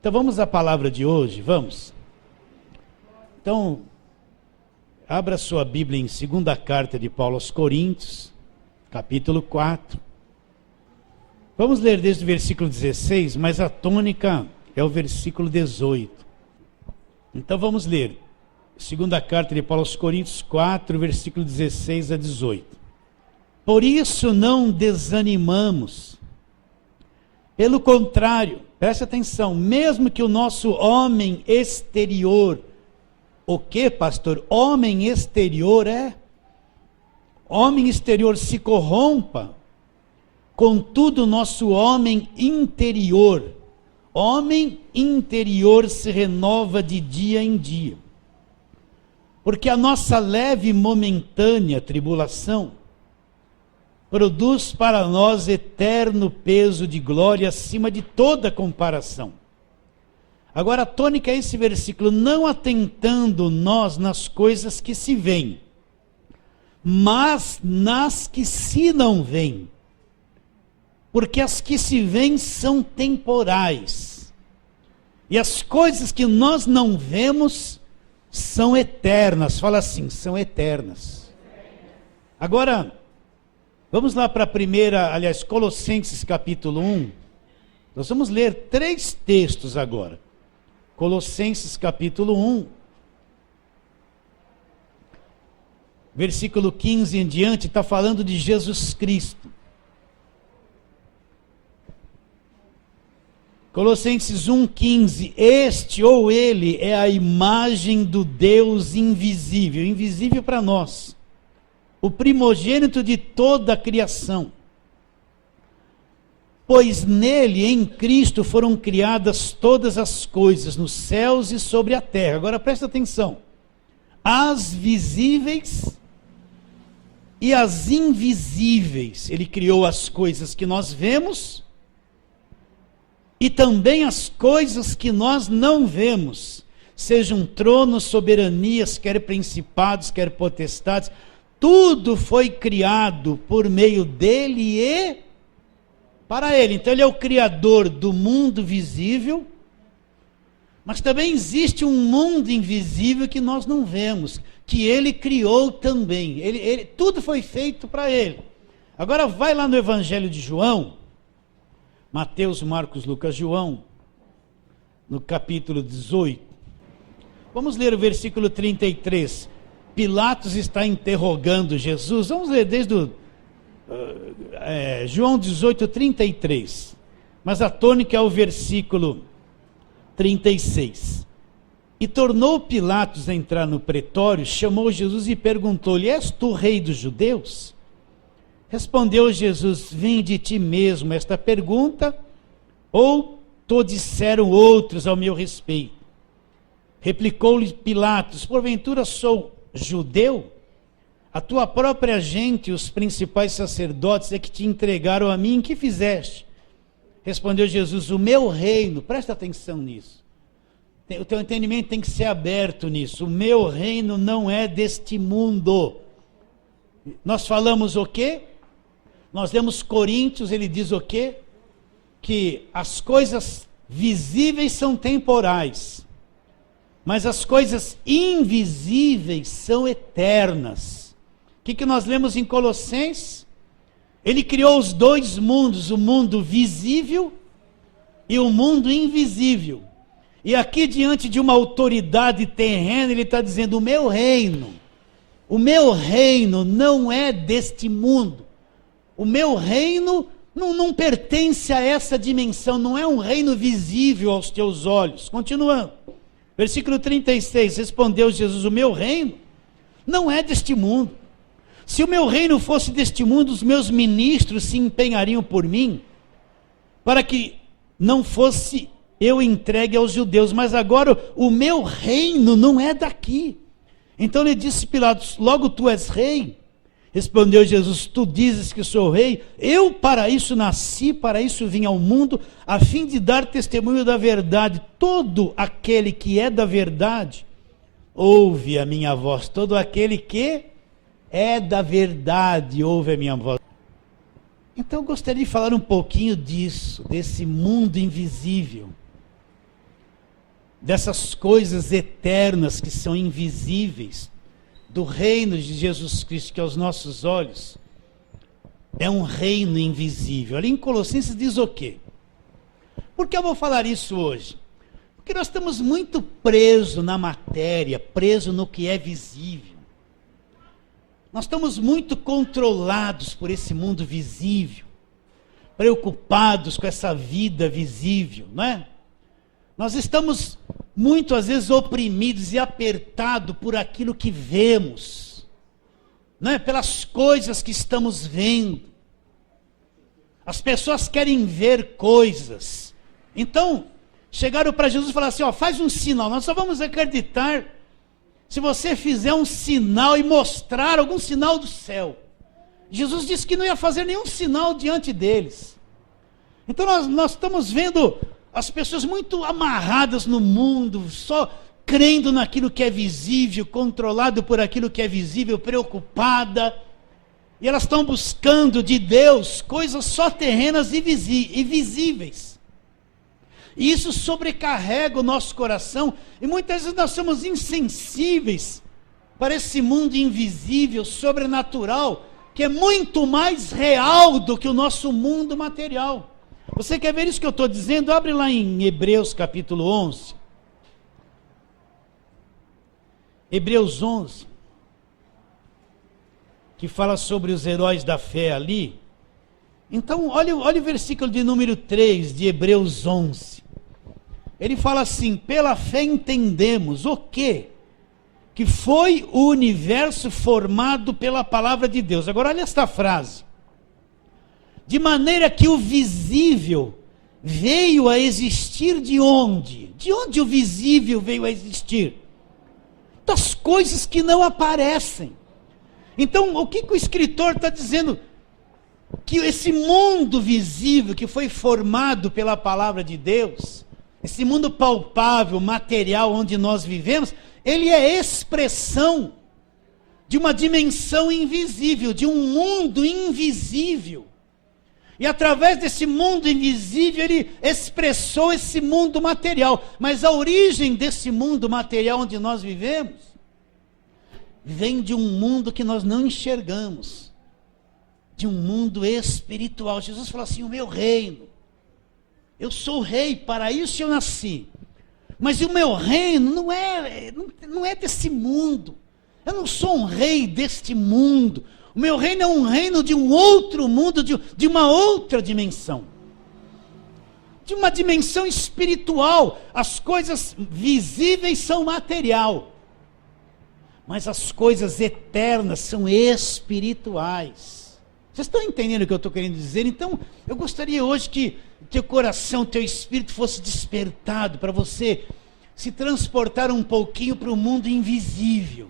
Então vamos à palavra de hoje, vamos? Então, abra sua Bíblia em 2ª carta de Paulo aos Coríntios, capítulo 4. Vamos ler desde o versículo 16, mas a tônica é o versículo 18. Então vamos ler 2ª carta de Paulo aos Coríntios 4, versículo 16 a 18. Por isso não desanimamos. Pelo contrário, preste atenção, mesmo que o nosso homem exterior, o que, pastor? Homem exterior homem exterior se corrompa, contudo, nosso homem interior se renova de dia em dia. Porque a nossa leve e momentânea tribulação produz para nós eterno peso de glória acima de toda comparação. Agora a tônica é esse versículo: não atentando nós nas coisas que se veem, mas nas que se não veem. Porque as que se veem são temporais, e as coisas que nós não vemos são eternas. Fala assim, são eternas. Agora, vamos lá para Colossenses capítulo 1. Nós vamos ler 3 textos agora. Colossenses capítulo 1, versículo 15 em diante, está falando de Jesus Cristo. Colossenses 1,15, este ou ele é a imagem do Deus invisível, invisível para nós, o primogênito de toda a criação. Pois nele, em Cristo, foram criadas todas as coisas, nos céus e sobre a terra. Agora presta atenção, as visíveis e as invisíveis. Ele criou as coisas que nós vemos e também as coisas que nós não vemos, sejam tronos, soberanias, quer principados, quer potestades. Tudo foi criado por meio dele e para ele. Então ele é o criador do mundo visível, mas também existe um mundo invisível que nós não vemos, que ele criou também. Tudo foi feito para ele. Agora vai lá no Evangelho de João, Mateus, Marcos, Lucas, João, no capítulo 18. Vamos ler o versículo 33. Pilatos está interrogando Jesus. Vamos ler desde João 18, 33. Mas a tônica é o versículo 36. E tornou Pilatos a entrar no pretório, chamou Jesus e perguntou-lhe: és tu rei dos judeus? Respondeu Jesus: vem de ti mesmo esta pergunta, ou to disseram outros ao meu respeito? Replicou-lhe Pilatos: porventura sou judeu? A tua própria gente, os principais sacerdotes, é que te entregaram a mim. Que fizeste? Respondeu Jesus: o meu reino, presta atenção nisso, o teu entendimento tem que ser aberto nisso, o meu reino não é deste mundo. Nós falamos o quê? Nós lemos Coríntios, ele diz o quê? Que as coisas visíveis são temporais, mas as coisas invisíveis são eternas. O que nós lemos em Colossenses? Ele criou os 2 mundos, o mundo visível e o mundo invisível. E aqui, diante de uma autoridade terrena, ele está dizendo: o meu reino não é deste mundo. O meu reino não pertence a essa dimensão, não é um reino visível aos teus olhos. Continuando, versículo 36, respondeu Jesus: o meu reino não é deste mundo. Se o meu reino fosse deste mundo, os meus ministros se empenhariam por mim, para que não fosse eu entregue aos judeus, mas agora o meu reino não é daqui. Então lhe disse Pilatos: logo tu és rei? Respondeu Jesus: tu dizes que sou rei? Eu para isso nasci, para isso vim ao mundo, a fim de dar testemunho da verdade. Todo aquele que é da verdade ouve a minha voz. Todo aquele que é da verdade ouve a minha voz. Então eu gostaria de falar um pouquinho disso, desse mundo invisível. dessas coisas eternas que são invisíveis, do reino de Jesus Cristo, que aos nossos olhos é um reino invisível. Ali em Colossenses diz o quê? Por que eu vou falar isso hoje? Porque nós estamos muito presos na matéria, presos no que é visível. Nós estamos muito controlados por esse mundo visível, preocupados com essa vida visível, não é? Nós estamos muito, às vezes, oprimidos e apertados por aquilo que vemos, não é? Pelas coisas que estamos vendo. As pessoas querem ver coisas. Então, chegaram para Jesus e falaram assim, ó, faz um sinal, nós só vamos acreditar se você fizer um sinal e mostrar algum sinal do céu. Jesus disse que não ia fazer nenhum sinal diante deles. Então nós estamos vendo as pessoas muito amarradas no mundo, só crendo naquilo que é visível, controlado por aquilo que é visível, preocupada. E elas estão buscando de Deus coisas só terrenas e visíveis. E isso sobrecarrega o nosso coração, e muitas vezes nós somos insensíveis para esse mundo invisível, sobrenatural, que é muito mais real do que o nosso mundo material. Você quer ver isso que eu estou dizendo? Abre lá em Hebreus capítulo 11. Hebreus 11, que fala sobre os heróis da fé ali. Então, olha o versículo de número 3 de Hebreus 11. Ele fala assim, pela fé entendemos o quê? Que foi o universo formado pela palavra de Deus. Agora olha esta frase. De maneira que o visível veio a existir de onde? De onde o visível veio a existir? Das coisas que não aparecem. Então, o que o escritor está dizendo? Que esse mundo visível que foi formado pela palavra de Deus, esse mundo palpável, material onde nós vivemos, ele é expressão de uma dimensão invisível, de um mundo invisível. E através desse mundo invisível, ele expressou esse mundo material. Mas a origem desse mundo material onde nós vivemos, vem de um mundo que nós não enxergamos. De um mundo espiritual. Jesus falou assim, o meu reino. Eu sou o rei, para isso eu nasci. Mas o meu reino não é desse mundo. Eu não sou um rei deste mundo. O meu reino é um reino de um outro mundo, de uma outra dimensão. De uma dimensão espiritual. As coisas visíveis são material. Mas as coisas eternas são espirituais. Vocês estão entendendo o que eu estou querendo dizer? Então, eu gostaria hoje que teu coração, teu espírito fosse despertado para você se transportar um pouquinho para o mundo invisível.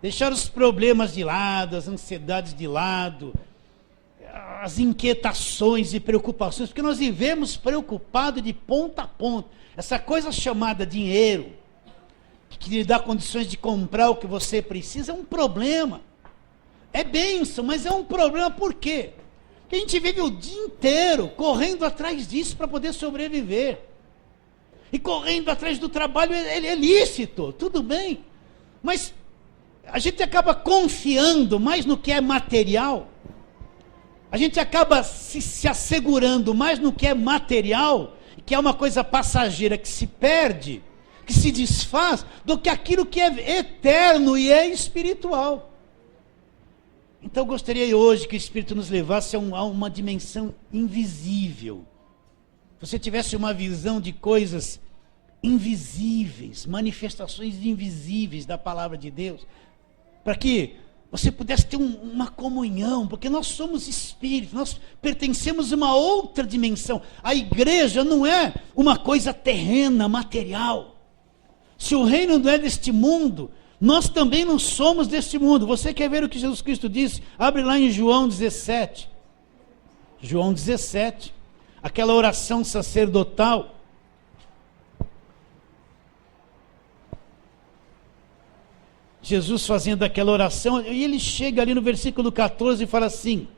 Deixar os problemas de lado, as ansiedades de lado, as inquietações e preocupações, porque nós vivemos preocupados de ponta a ponta. Essa coisa chamada dinheiro, que lhe dá condições de comprar o que você precisa, é um problema. É bênção, mas é um problema por quê? Porque a gente vive o dia inteiro correndo atrás disso para poder sobreviver. E correndo atrás do trabalho é lícito, tudo bem. Mas a gente acaba confiando mais no que é material. A gente acaba se assegurando mais no que é material, que é uma coisa passageira que se perde, que se desfaz, do que aquilo que é eterno e é espiritual. Então eu gostaria hoje que o Espírito nos levasse a uma dimensão invisível. Se você tivesse uma visão de coisas invisíveis, manifestações invisíveis da palavra de Deus, para que você pudesse ter uma comunhão, porque nós somos espíritos, nós pertencemos a uma outra dimensão. A igreja não é uma coisa terrena, material. Se o reino não é deste mundo, nós também não somos deste mundo. Você quer ver o que Jesus Cristo disse? Abre lá em João 17. João 17, aquela oração sacerdotal. Jesus fazendo aquela oração, e ele chega ali no versículo 14 e fala assim: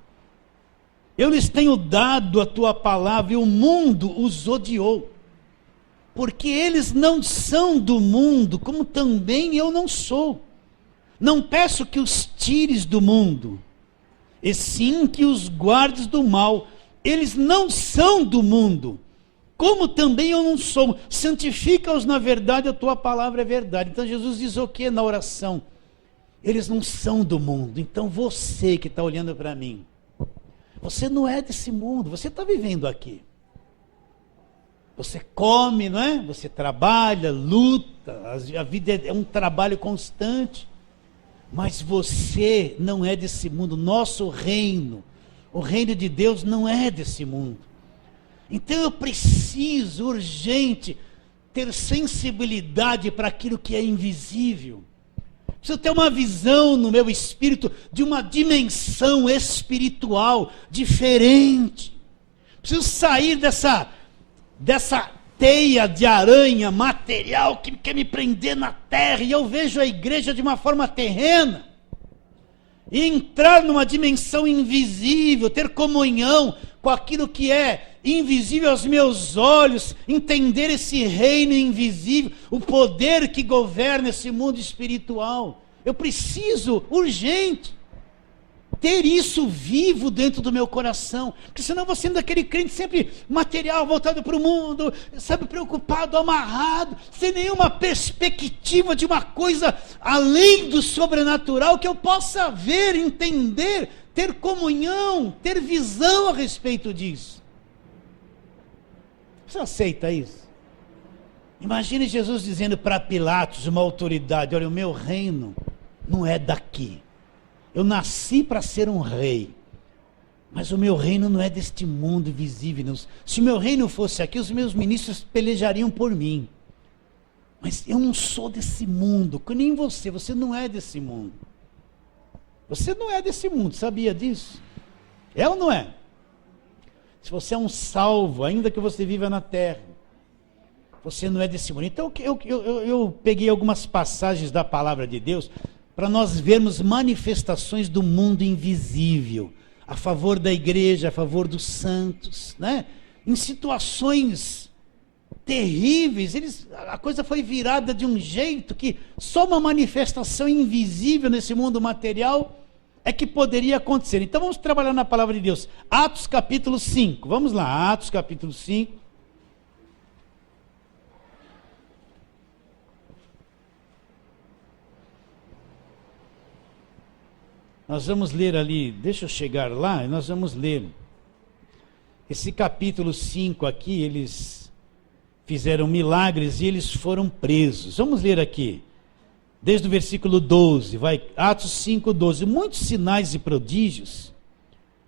eu lhes tenho dado a tua palavra e o mundo os odiou, porque eles não são do mundo, como também eu não sou. Não peço que os tires do mundo, e sim que os guardes do mal. Eles não são do mundo, como também eu não sou. Santifica-os na verdade, a tua palavra é verdade. Então Jesus diz o que na oração? Eles não são do mundo. Então você que está olhando para mim, você não é desse mundo, você está vivendo aqui. Você come, não é? Você trabalha, luta, a vida é um trabalho constante. Mas você não é desse mundo. Nosso reino, o reino de Deus não é desse mundo. Então eu preciso, urgente, ter sensibilidade para aquilo que é invisível. Preciso ter uma visão no meu espírito de uma dimensão espiritual diferente. Preciso sair dessa teia de aranha material que quer me prender na terra, e eu vejo a igreja de uma forma terrena, e entrar numa dimensão invisível, ter comunhão com aquilo que é invisível aos meus olhos, entender esse reino invisível, o poder que governa esse mundo espiritual. Eu preciso, urgente, ter isso vivo dentro do meu coração, porque senão você anda aquele crente sempre material, voltado para o mundo, sabe, preocupado, amarrado, sem nenhuma perspectiva de uma coisa além do sobrenatural, que eu possa ver, entender, ter comunhão, ter visão a respeito disso. Você aceita isso? Imagine Jesus dizendo para Pilatos, uma autoridade: olha, o meu reino não é daqui. Eu nasci para ser um rei, mas o meu reino não é deste mundo visível. Não. Se o meu reino fosse aqui, os meus ministros pelejariam por mim. Mas eu não sou desse mundo, nem você não é desse mundo. Você não é desse mundo, sabia disso? É ou não é? Se você é um salvo, ainda que você viva na terra, você não é desse mundo. Então eu peguei algumas passagens da palavra de Deus para nós vermos manifestações do mundo invisível, a favor da igreja, a favor dos santos, né? Em situações terríveis, a coisa foi virada de um jeito que só uma manifestação invisível nesse mundo material é que poderia acontecer. Então vamos trabalhar na palavra de Deus. Atos capítulo 5, vamos lá, Atos capítulo 5. Nós vamos ler ali, deixa eu chegar lá, e nós vamos ler. Esse capítulo 5 aqui, eles fizeram milagres e eles foram presos. Vamos ler aqui, desde o versículo 12, vai, Atos 5, 12. Muitos sinais e prodígios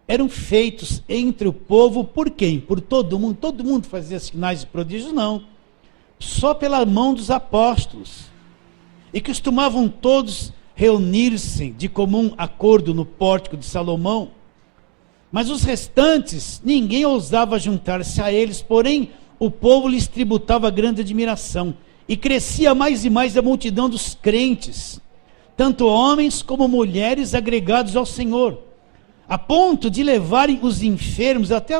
eram feitos entre o povo por quem? Por todo mundo. Todo mundo fazia sinais e prodígios? Não. Só pela mão dos apóstolos. E costumavam todos reunir-se de comum acordo no pórtico de Salomão, mas os restantes, ninguém ousava juntar-se a eles, porém o povo lhes tributava grande admiração, e crescia mais e mais a multidão dos crentes, tanto homens como mulheres agregados ao Senhor, a ponto de levarem os enfermos até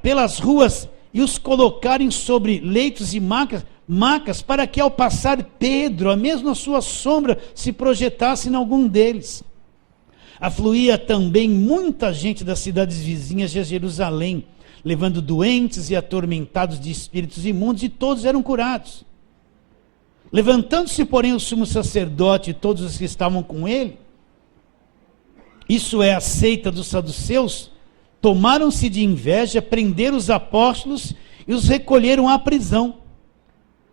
pelas ruas e os colocarem sobre leitos e macas, para que ao passar Pedro, a mesma sua sombra se projetasse em algum deles. Afluía também muita gente das cidades vizinhas de Jerusalém, levando doentes e atormentados de espíritos imundos, e todos eram curados. Levantando-se, porém, o sumo sacerdote e todos os que estavam com ele, isso é, a seita dos saduceus, tomaram-se de inveja, prenderam os apóstolos e os recolheram à prisão.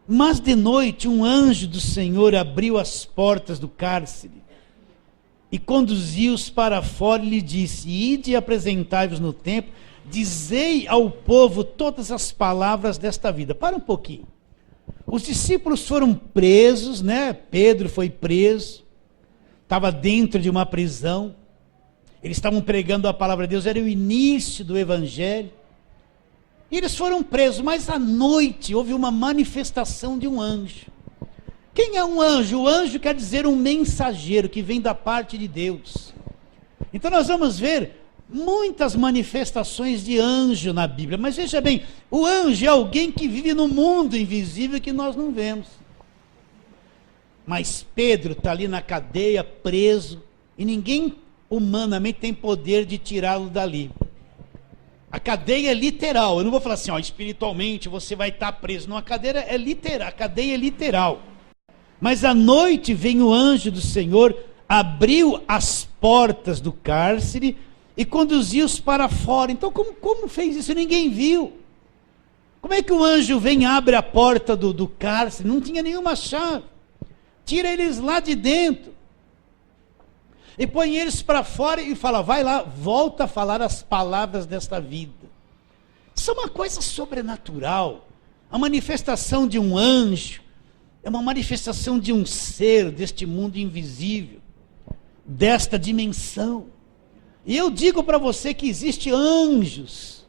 Mas de noite um anjo do Senhor abriu as portas do cárcere e conduziu-os para fora e lhe disse: ide e apresentai-vos no templo, dizei ao povo todas as palavras desta vida. Para um pouquinho. Os discípulos foram presos, né? Pedro foi preso, estava dentro de uma prisão, eles estavam pregando a palavra de Deus, era o início do evangelho. E eles foram presos, mas à noite houve uma manifestação de um anjo. Quem é um anjo? O anjo quer dizer um mensageiro que vem da parte de Deus. Então nós vamos ver muitas manifestações de anjo na Bíblia, mas veja bem, o anjo é alguém que vive no mundo invisível que nós não vemos. Mas Pedro está ali na cadeia, preso, e ninguém humanamente tem poder de tirá-lo dali. A cadeia é literal, eu não vou falar assim, ó, espiritualmente você vai estar preso, não, a cadeia é literal, a cadeia é literal. Mas à noite vem o anjo do Senhor, abriu as portas do cárcere e conduziu-os para fora. Então como fez isso? Ninguém viu. Como é que o anjo vem e abre a porta do cárcere? Não tinha nenhuma chave. Tira eles lá de dentro. E põe eles para fora e fala, vai lá, volta a falar as palavras desta vida. Isso é uma coisa sobrenatural. A manifestação de um anjo é uma manifestação de um ser deste mundo invisível, desta dimensão. E eu digo para você que existem anjos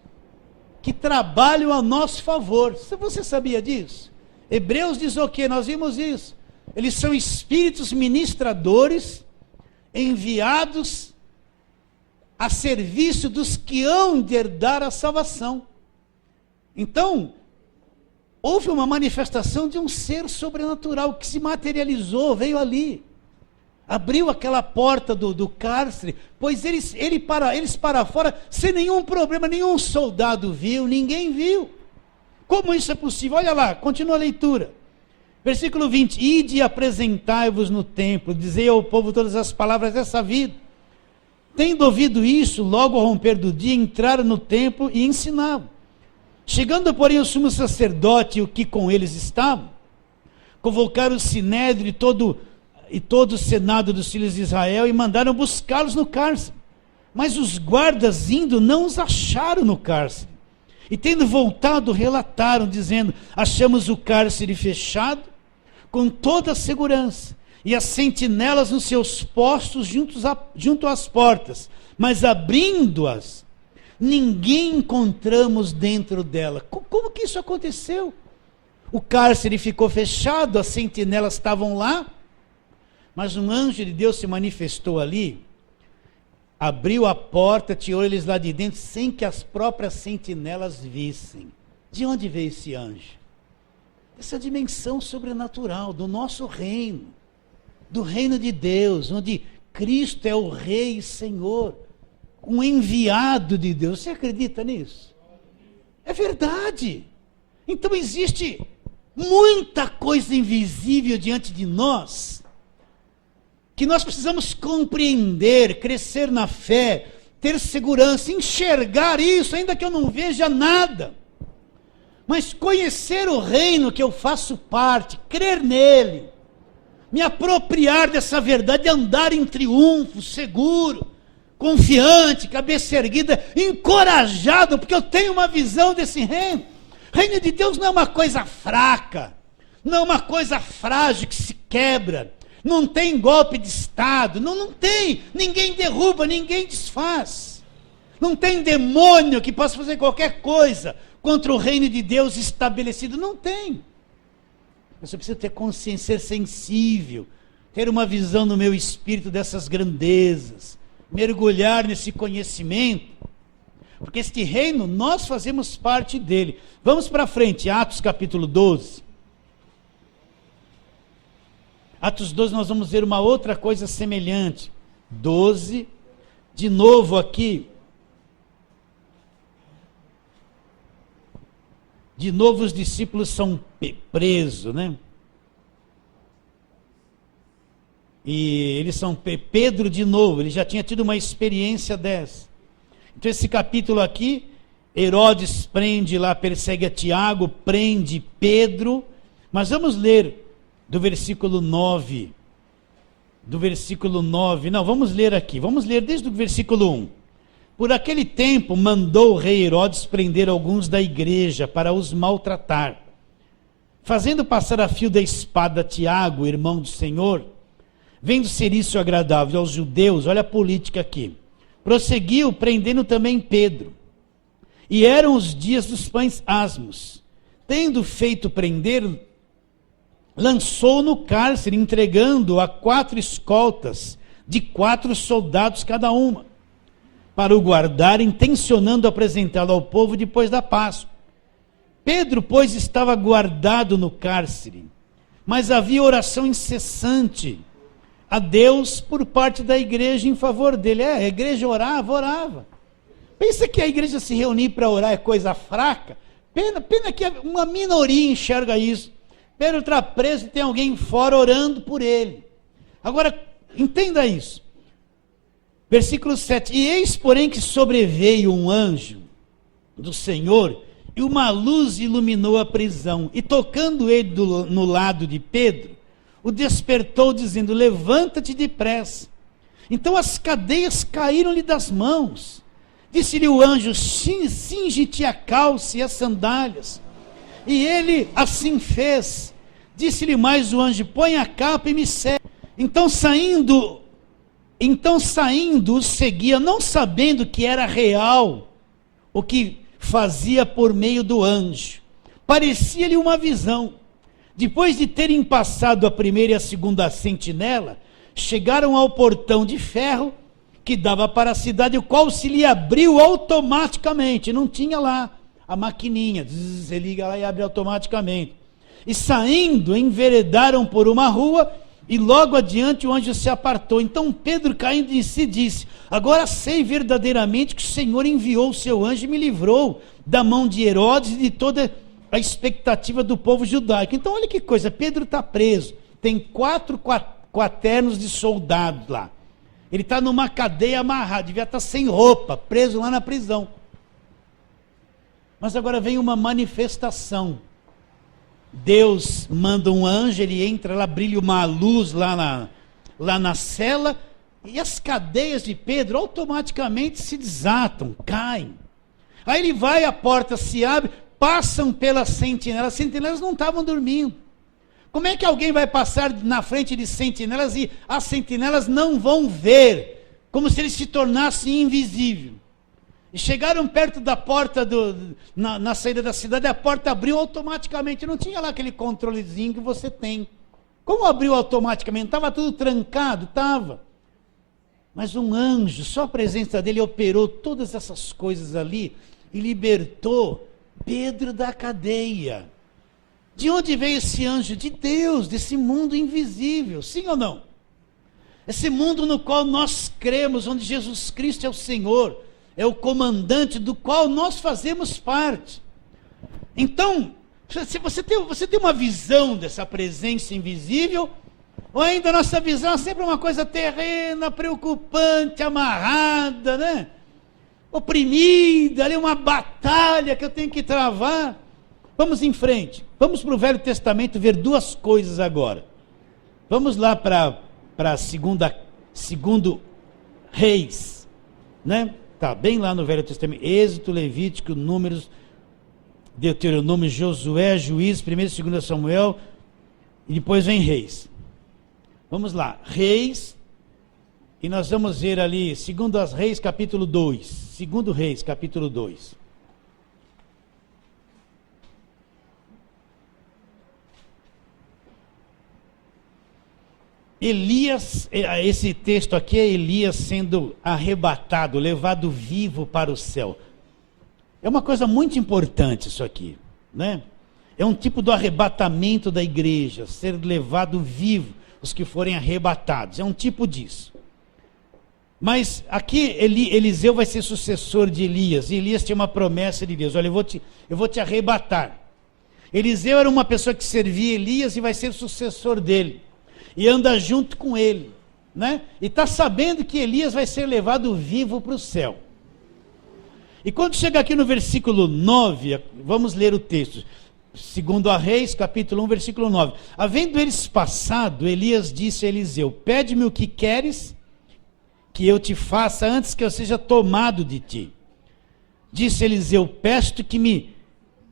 que trabalham a nosso favor. Você sabia disso? Hebreus diz o quê? Nós vimos isso. Eles são espíritos ministradores enviados a serviço dos que hão de herdar a salvação. Então, houve uma manifestação de um ser sobrenatural que se materializou, veio ali, abriu aquela porta do cárcere, pois eles para fora, sem nenhum problema, nenhum soldado viu, ninguém viu. Como isso é possível? Olha lá, continua a leitura. Versículo 20, ide e apresentai-vos no templo, dizei ao povo todas as palavras dessa vida. Tendo ouvido isso, logo ao romper do dia, entraram no templo e ensinavam. Chegando, porém, o sumo sacerdote e o que com eles estavam, convocaram o sinédrio e todo o senado dos filhos de Israel e mandaram buscá-los no cárcere. Mas os guardas indo não os acharam no cárcere. E tendo voltado, relataram, dizendo, achamos o cárcere fechado, com toda a segurança, e as sentinelas nos seus postos junto às portas, mas abrindo-as, ninguém encontramos dentro dela. Como que isso aconteceu? O cárcere ficou fechado, as sentinelas estavam lá, mas um anjo de Deus se manifestou ali, abriu a porta, tirou eles lá de dentro, sem que as próprias sentinelas vissem. De onde veio esse anjo? Essa dimensão sobrenatural do nosso reino, do reino de Deus, onde Cristo é o Rei e Senhor, um enviado de Deus. Você acredita nisso? É verdade. Então existe muita coisa invisível diante de nós, que nós precisamos compreender, crescer na fé, ter segurança, enxergar isso, ainda que eu não veja nada. Mas conhecer o reino que eu faço parte, crer nele, me apropriar dessa verdade, andar em triunfo, seguro, confiante, cabeça erguida, encorajado, porque eu tenho uma visão desse reino. O reino de Deus não é uma coisa fraca, não é uma coisa frágil que se quebra, não tem golpe de Estado, não tem, ninguém derruba, ninguém desfaz, não tem demônio que possa fazer qualquer coisa contra o reino de Deus estabelecido, não tem. Eu só preciso ter consciência, ser sensível, ter uma visão no meu espírito dessas grandezas, mergulhar nesse conhecimento, porque este reino, nós fazemos parte dele. Vamos para frente, Atos capítulo 12. Atos 12 nós vamos ver uma outra coisa semelhante. 12, de novo aqui. De novo os discípulos são presos, né? E eles são, Pedro de novo, ele já tinha tido uma experiência dessa. Então esse capítulo aqui, Herodes prende lá, persegue a Tiago, prende Pedro, mas vamos ler do versículo 9, vamos ler aqui, vamos ler desde o versículo 1. Por aquele tempo mandou o rei Herodes prender alguns da igreja para os maltratar, fazendo passar a fio da espada Tiago, irmão do Senhor. Vendo ser isso agradável aos judeus, olha a política aqui, prosseguiu prendendo também Pedro. E eram os dias dos pães asmos. Tendo feito prender, lançou no cárcere, entregando a 4 escoltas, de 4 soldados cada uma. para o guardar, intencionando apresentá-lo ao povo depois da Páscoa. Pedro, pois, estava guardado no cárcere, mas havia oração incessante a Deus por parte da igreja em favor dele. A igreja orava. Pensa que a igreja se reunir para orar é coisa fraca? Pena que uma minoria enxerga isso. Pedro está preso e tem alguém fora orando por ele. Agora, entenda isso. Versículo 7. E eis, porém, que sobreveio um anjo do Senhor, e uma luz iluminou a prisão, e tocando ele no lado de Pedro, o despertou, dizendo: levanta-te depressa. Então as cadeias caíram-lhe das mãos. Disse-lhe o anjo: cinge-te a calça e as sandálias. E ele assim fez. Disse-lhe mais o anjo: põe a capa e me segue. Então saindo, o seguia, não sabendo que era real o que fazia por meio do anjo. Parecia-lhe uma visão. Depois de terem passado a primeira e a segunda sentinela, chegaram ao portão de ferro que dava para a cidade, o qual se lhe abriu automaticamente. Não tinha lá a maquininha, você liga lá e abre automaticamente. E saindo, enveredaram por uma rua, e logo adiante o anjo se apartou. Então Pedro, caindo em si, disse: agora sei verdadeiramente que o Senhor enviou o seu anjo e me livrou da mão de Herodes e de toda a expectativa do povo judaico. Então olha que coisa, Pedro está preso, tem 4 quaternos de soldados lá, ele está numa cadeia amarrado, devia estar sem roupa, preso lá na prisão. Mas agora vem uma manifestação. Deus manda um anjo, ele entra lá, brilha uma luz lá na cela, e as cadeias de Pedro automaticamente se desatam, caem. Aí ele vai, a porta se abre, passam pelas sentinelas. As sentinelas não estavam dormindo. Como é que alguém vai passar na frente de sentinelas e as sentinelas não vão ver? Como se ele se tornasse invisível. E chegaram perto da porta, na saída da cidade, a porta abriu automaticamente. Não tinha lá aquele controlezinho que você tem. Como abriu automaticamente? Estava tudo trancado? Estava. Mas um anjo, só a presença dele operou todas essas coisas ali e libertou Pedro da cadeia. De onde veio esse anjo? De Deus, desse mundo invisível, sim ou não? Esse mundo no qual nós cremos, onde Jesus Cristo é o Senhor, é o comandante do qual nós fazemos parte. Então, se você tem uma visão dessa presença invisível, ou ainda a nossa visão é sempre uma coisa terrena, preocupante, amarrada, né? Oprimida, ali uma batalha que eu tenho que travar. Vamos em frente. Vamos para o Velho Testamento ver duas coisas agora. Vamos lá para segundo Reis, né? Tá bem lá no Velho Testamento. Êxodo, Levítico, Números, Deuteronômio, Josué, Juízes, 1º e 2º Samuel, e depois vem Reis. Vamos lá, Reis, e nós vamos ver ali, 2 Reis, capítulo 2. 2 Reis, capítulo 2. Elias, esse texto aqui é Elias sendo arrebatado, levado vivo para o céu. É uma coisa muito importante isso aqui, né? É um tipo do arrebatamento da igreja, ser levado vivo, os que forem arrebatados, é um tipo disso. Mas aqui Eliseu vai ser sucessor de Elias, e Elias tinha uma promessa de Deus: olha, eu vou te arrebatar. Eliseu era uma pessoa que servia Elias e vai ser sucessor dele, e anda junto com ele, né? E está sabendo que Elias vai ser levado vivo para o céu. E quando chega aqui no versículo 9, vamos ler o texto, 2 Reis, capítulo 1, versículo 9. Havendo eles passado, Elias disse a Eliseu: pede-me o que queres que eu te faça antes que eu seja tomado de ti. Disse Eliseu: peço-te que me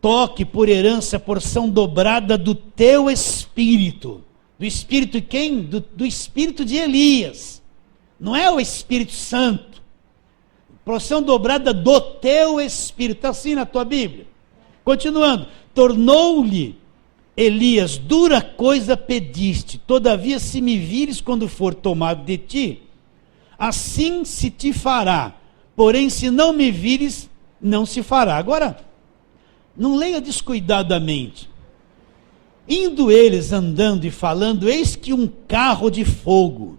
toque por herança a porção dobrada do teu espírito. Do espírito de quem? Do espírito de Elias. Não é o Espírito Santo. Porção dobrada do teu espírito. Está assim na tua Bíblia. Continuando. Tornou-lhe Elias: dura coisa pediste, todavia se me vires quando for tomado de ti, assim se te fará, porém se não me vires, não se fará. Agora, não leia descuidadamente. Indo eles andando e falando, eis que um carro de fogo,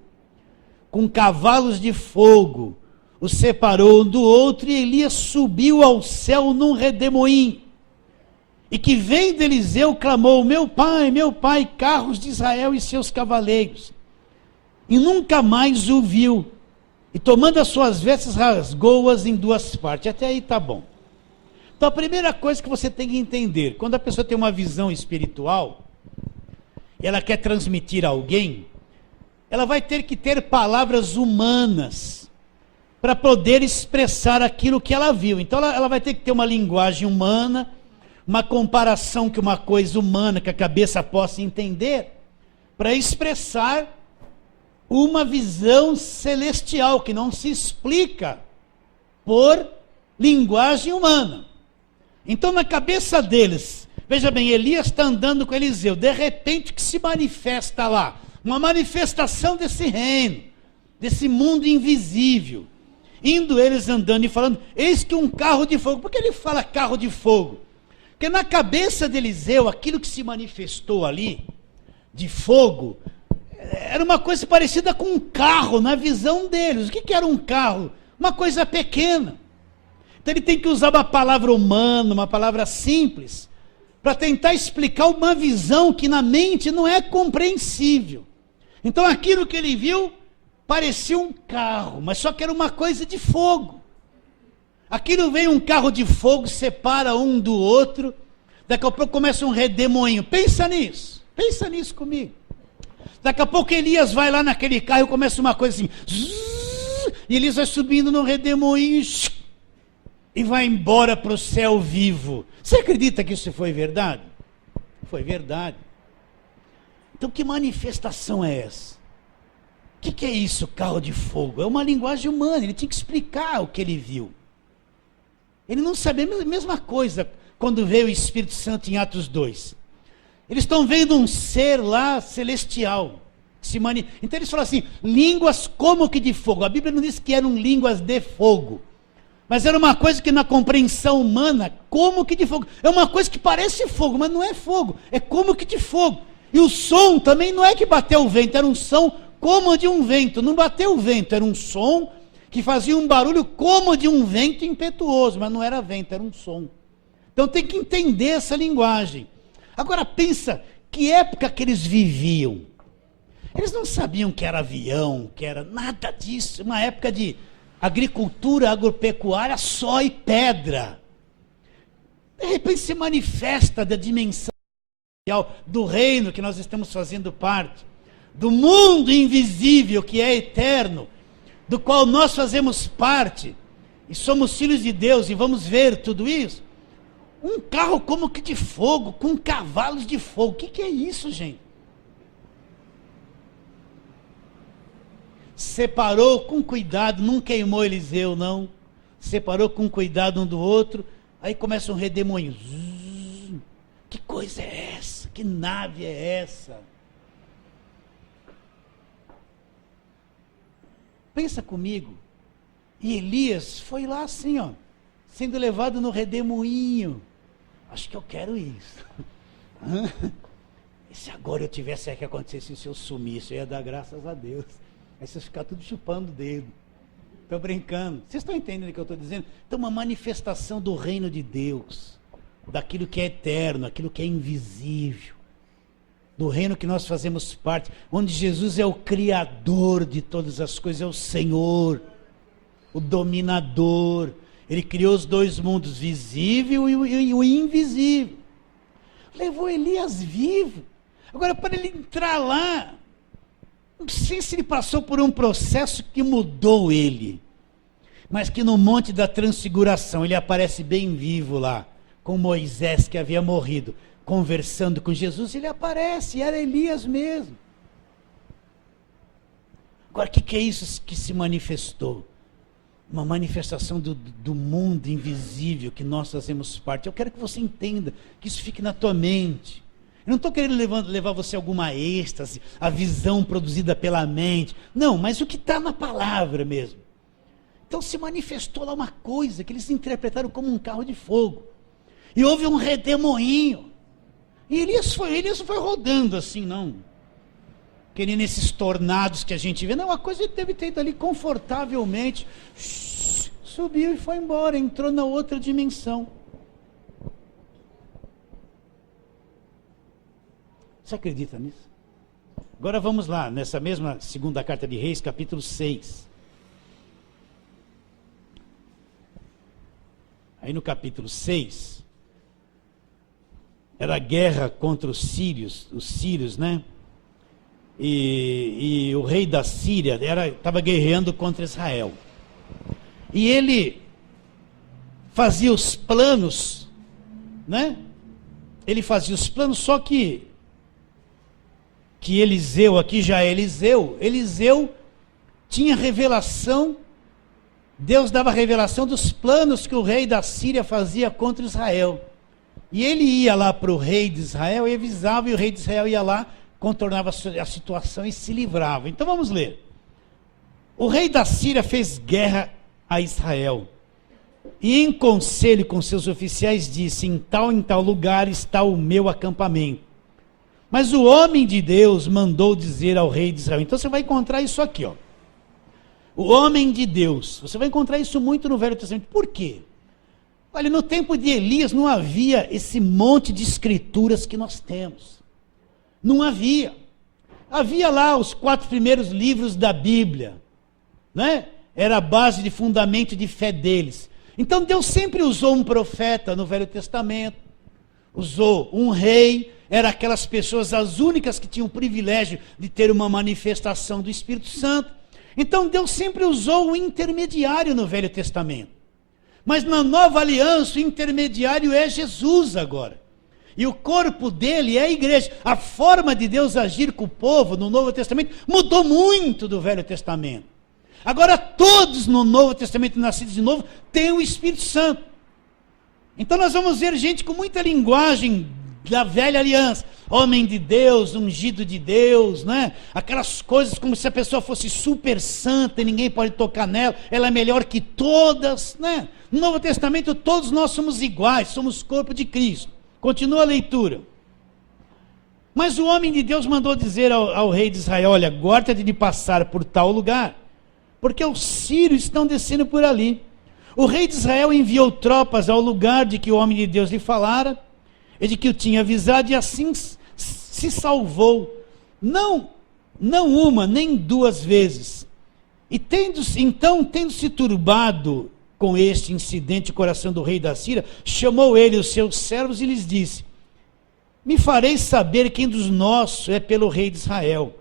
com cavalos de fogo, os separou um do outro, e Elias subiu ao céu num redemoinho. E que vendo Eliseu, clamou, meu pai, carros de Israel e seus cavaleiros. E nunca mais o viu. E tomando as suas vestes, rasgou-as em duas partes. Até aí está bom. Então a primeira coisa que você tem que entender, quando a pessoa tem uma visão espiritual, e ela quer transmitir a alguém, ela vai ter que ter palavras humanas, para poder expressar aquilo que ela viu. Então ela vai ter que ter uma linguagem humana, uma comparação que uma coisa humana, que a cabeça possa entender, para expressar uma visão celestial, que não se explica por linguagem humana. Então na cabeça deles, veja bem, Elias está andando com Eliseu, de repente que se manifesta lá, uma manifestação desse reino, desse mundo invisível. Indo eles andando e falando, eis que um carro de fogo. Por que ele fala carro de fogo? Porque na cabeça de Eliseu, aquilo que se manifestou ali, de fogo, era uma coisa parecida com um carro na visão deles. O que era um carro? Uma coisa pequena. Então ele tem que usar uma palavra humana, uma palavra simples, para tentar explicar uma visão que na mente não é compreensível. Então aquilo que ele viu parecia um carro, mas só que era uma coisa de fogo. Aquilo veio um carro de fogo, separa um do outro, daqui a pouco começa um redemoinho. Pensa nisso comigo. Daqui a pouco Elias vai lá naquele carro e começa uma coisa assim, e Elias vai subindo no redemoinho e vai embora para o céu vivo. Você acredita que isso foi verdade? Foi verdade. Então que manifestação é essa? O que é isso, carro de fogo? É uma linguagem humana, ele tinha que explicar o que ele viu. Ele não sabia a mesma coisa quando veio o Espírito Santo em Atos 2. Eles estão vendo um ser lá celestial. Então eles falam assim, línguas como que de fogo. A Bíblia não diz que eram línguas de fogo. Mas era uma coisa que na compreensão humana, como que de fogo. É uma coisa que parece fogo, mas não é fogo. É como que de fogo. E o som também não é que bateu o vento, era um som como de um vento. Não bateu o vento, era um som que fazia um barulho como de um vento impetuoso, mas não era vento, era um som. Então tem que entender essa linguagem. Agora pensa, que época que eles viviam? Eles não sabiam que era avião, que era nada disso, uma época de agricultura agropecuária só e pedra. De repente se manifesta da dimensão do reino que nós estamos fazendo parte, do mundo invisível que é eterno, do qual nós fazemos parte, e somos filhos de Deus, e vamos ver tudo isso. Um carro como que de fogo, com cavalos de fogo. O que é isso, gente? Separou com cuidado, não queimou Eliseu, não. Separou com cuidado um do outro, aí começa um redemoinho. Que coisa é essa? Que nave é essa? Pensa comigo. E Elias foi lá assim, ó, sendo levado no redemoinho. Acho que eu quero isso. E se agora eu tivesse que acontecesse se eu sumisse, eu ia dar graças a Deus. Aí vocês ficar tudo chupando o dedo. Estou brincando. Vocês estão entendendo o que eu estou dizendo? Então, uma manifestação do reino de Deus, daquilo que é eterno, aquilo que é invisível, do reino que nós fazemos parte, onde Jesus é o Criador de todas as coisas, é o Senhor, o dominador. Ele criou os dois mundos, visível e o invisível. Levou Elias vivo. Agora, para ele entrar lá, não sei se ele passou por um processo que mudou ele, mas que no Monte da Transfiguração ele aparece bem vivo lá, com Moisés que havia morrido, conversando com Jesus, ele aparece, era Elias mesmo. Agora, o que é isso que se manifestou? Uma manifestação do mundo invisível que nós fazemos parte. Eu quero que você entenda, que isso fique na tua mente. Eu não estou querendo levar você a alguma êxtase, a visão produzida pela mente. Não, mas o que está na palavra mesmo. Então Então se manifestou lá uma coisa que eles interpretaram como um carro de fogo. E houve um redemoinho. E Elias foi rodando assim, não. Querendo esses tornados que a gente vê. Não, a coisa ele deve ter ido ali confortavelmente. Subiu e foi embora, entrou na outra dimensão. Você acredita nisso? Agora vamos lá, nessa mesma segunda carta de Reis, capítulo 6. Aí no capítulo 6, era a guerra contra os sírios, né? E o rei da Síria estava guerreando contra Israel. E ele fazia os planos, né? Ele fazia os planos, só que Eliseu, aqui já é Eliseu tinha revelação, Deus dava revelação dos planos que o rei da Síria fazia contra Israel. E ele ia lá para o rei de Israel e avisava, e o rei de Israel ia lá, contornava a situação e se livrava. Então vamos ler. O rei da Síria fez guerra a Israel. E em conselho com seus oficiais disse, em tal lugar está o meu acampamento. Mas o homem de Deus mandou dizer ao rei de Israel. Então você vai encontrar isso aqui, ó. O homem de Deus. Você vai encontrar isso muito no Velho Testamento. Por quê? Olha, no tempo de Elias não havia esse monte de escrituras que nós temos. Não havia. Havia lá os 4 primeiros livros da Bíblia, né? Era a base de fundamento de fé deles. Então Deus sempre usou um profeta no Velho Testamento, usou um rei, eram aquelas pessoas as únicas que tinham o privilégio de ter uma manifestação do Espírito Santo. Então Deus sempre usou um intermediário no Velho Testamento. Mas na nova aliança o intermediário é Jesus agora. E o corpo dele é a igreja. A forma de Deus agir com o povo no Novo Testamento mudou muito do Velho Testamento. Agora todos no Novo Testamento nascidos de novo têm o Espírito Santo. Então nós vamos ver gente com muita linguagem da velha aliança. Homem de Deus, ungido de Deus, né? Aquelas coisas como se a pessoa fosse super santa e ninguém pode tocar nela. Ela é melhor que todas, né? No Novo Testamento todos nós somos iguais, somos corpo de Cristo. Continua a leitura. Mas o homem de Deus mandou dizer ao rei de Israel, olha, guarda-te de passar por tal lugar, porque os sírios estão descendo por ali. O rei de Israel enviou tropas ao lugar de que o homem de Deus lhe falara, e de que o tinha avisado, e assim se salvou, não uma, nem 2 vezes. E tendo se turbado com este incidente o coração do rei da Síria, chamou ele os seus servos e lhes disse, me fareis saber quem dos nossos é pelo rei de Israel.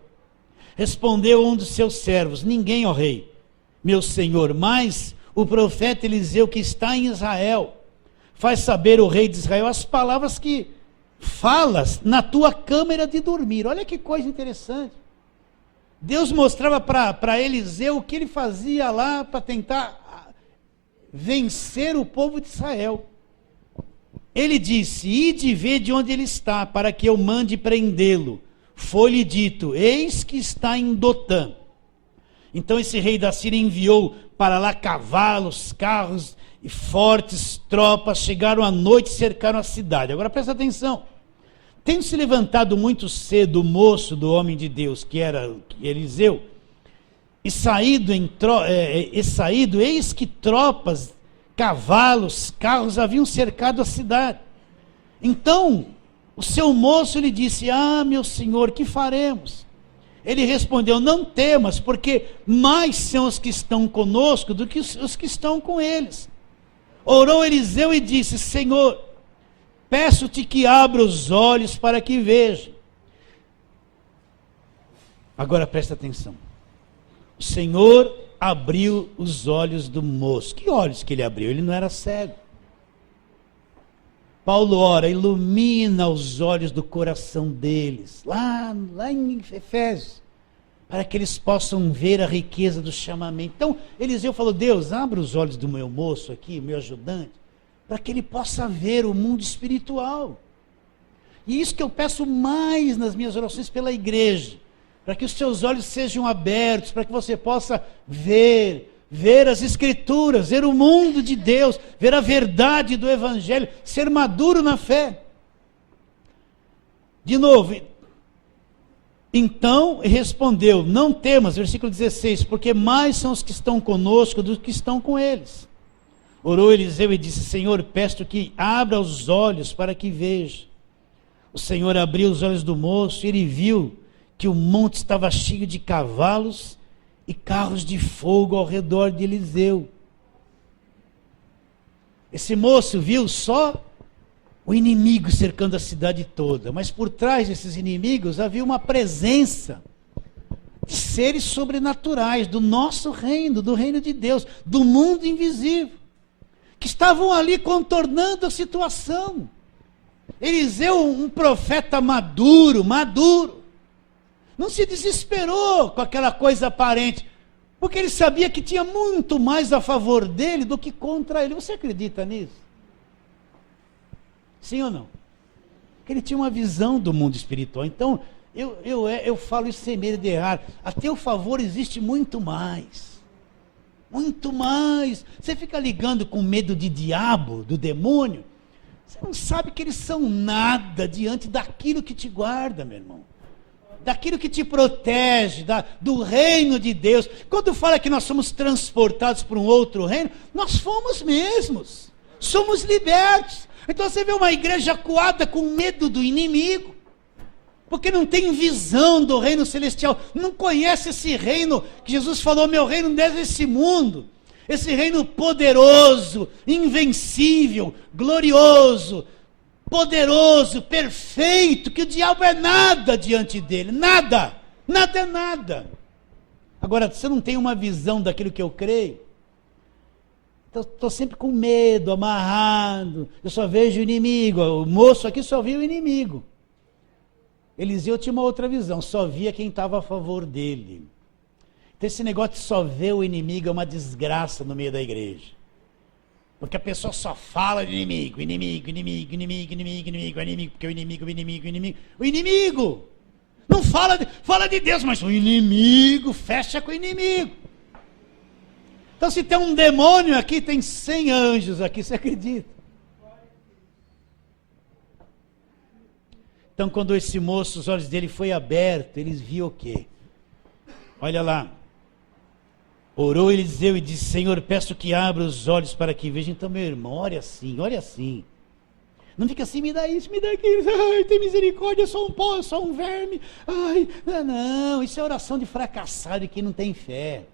Respondeu um dos seus servos, ninguém, ó rei, meu senhor, mas o profeta Eliseu que está em Israel, faz saber o rei de Israel as palavras que falas na tua câmara de dormir. Olha que coisa interessante. Deus mostrava para Eliseu o que ele fazia lá para tentar vencer o povo de Israel. Ele disse, ide e vê de onde ele está, para que eu mande prendê-lo. Foi-lhe dito, eis que está em Dotã. Então esse rei da Síria enviou para lá cavalos, carros e fortes tropas, chegaram à noite e cercaram a cidade. Agora presta atenção. Tendo se levantado muito cedo o moço do homem de Deus, que era Eliseu, e saído, eis que tropas, cavalos, carros haviam cercado a cidade. Então o seu moço lhe disse, meu senhor, que faremos? Ele respondeu, não temas, porque mais são os que estão conosco do que os que estão com eles. Orou Eliseu e disse, Senhor, peço-te que abra os olhos para que veja. Agora presta atenção. O Senhor abriu os olhos do moço. Que olhos que ele abriu? Ele não era cego. Paulo ora, ilumina os olhos do coração deles, lá em Efésios, para que eles possam ver a riqueza do chamamento. Então, Eliseu falou, Deus, abre os olhos do meu moço aqui, meu ajudante, para que ele possa ver o mundo espiritual. E isso que eu peço mais nas minhas orações pela igreja, para que os seus olhos sejam abertos, para que você possa ver ver as Escrituras, ver o mundo de Deus, ver a verdade do Evangelho, ser maduro na fé. De novo, então respondeu, não temas, versículo 16, porque mais são os que estão conosco do que estão com eles. Orou Eliseu e disse, Senhor, peço que abra os olhos para que veja. O Senhor abriu os olhos do moço e ele viu que o monte estava cheio de cavalos e carros de fogo ao redor de Eliseu. Esse moço viu só o inimigo cercando a cidade toda, mas por trás desses inimigos havia uma presença de seres sobrenaturais do nosso reino, do reino de Deus, do mundo invisível, que estavam ali contornando a situação. Eliseu, um profeta maduro, não se desesperou com aquela coisa aparente, porque ele sabia que tinha muito mais a favor dele do que contra ele. Você acredita nisso? Sim ou não? Porque ele tinha uma visão do mundo espiritual. Então, eu falo isso sem medo de errar. A teu favor existe muito mais. Muito mais. Você fica ligando com medo de diabo, do demônio. Você não sabe que eles são nada diante daquilo que te guarda, meu irmão. Daquilo que te protege, do reino de Deus. Quando fala que nós somos transportados para um outro reino, nós fomos mesmos. Somos libertos. Então você vê uma igreja acuada com medo do inimigo, porque não tem visão do reino celestial, não conhece esse reino que Jesus falou, meu reino não é desse mundo. Esse reino poderoso, invencível, glorioso, poderoso, perfeito, que o diabo é nada diante dele, nada é nada. Agora, você não tem uma visão daquilo que eu creio, então estou sempre com medo, amarrado, eu só vejo o inimigo, o moço aqui só viu o inimigo. Eliseu tinha uma outra visão, só via quem estava a favor dele. Então esse negócio de só ver o inimigo é uma desgraça no meio da igreja. Porque a pessoa só fala de inimigo, porque o inimigo. Não fala de Deus, mas o inimigo, fecha com o inimigo. Então se tem um demônio aqui, tem 100 anjos aqui, você acredita? Então quando esse moço, os olhos dele foi abertos, eles viam o quê? Olha lá. Orou Eliseu e disse, Senhor, peço que abra os olhos para que veja. Então, meu irmão, olha assim. Não fica assim, me dá isso, me dá aquilo. Ai, tem misericórdia, sou um pó, sou um verme. Ai, não, isso é oração de fracassado e quem não tem fé.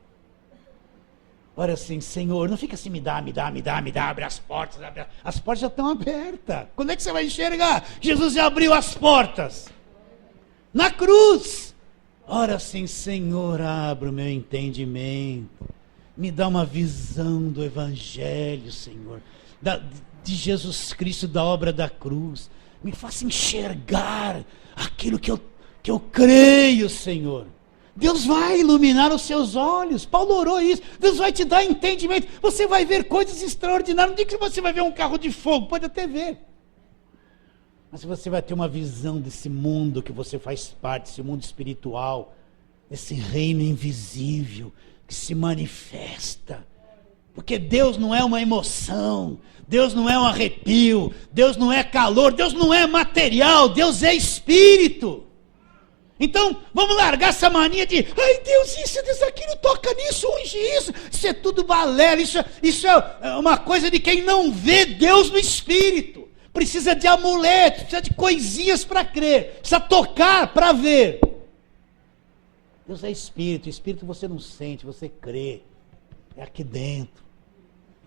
Ora assim, Senhor, não fica assim, me dá, abre as portas. As portas já estão abertas. Quando é que você vai enxergar? Jesus já abriu as portas. Na cruz. Ora assim, Senhor, abra o meu entendimento, me dá uma visão do Evangelho, Senhor, de Jesus Cristo, da obra da cruz, me faça enxergar aquilo que eu creio, Senhor. Deus vai iluminar os seus olhos, Paulo orou isso, Deus vai te dar entendimento, você vai ver coisas extraordinárias, não diga que você vai ver um carro de fogo, pode até ver. Mas você vai ter uma visão desse mundo que você faz parte, desse mundo espiritual, desse reino invisível que se manifesta. Porque Deus não é uma emoção, Deus não é um arrepio, Deus não é calor, Deus não é material, Deus é espírito. Então, vamos largar essa mania de, ai Deus, isso, aquilo, toca nisso, unge isso é tudo balela, isso é uma coisa de quem não vê Deus no espírito. Precisa de amuletos, precisa de coisinhas para crer, precisa tocar para ver. Deus é espírito você não sente, você crê, é aqui dentro.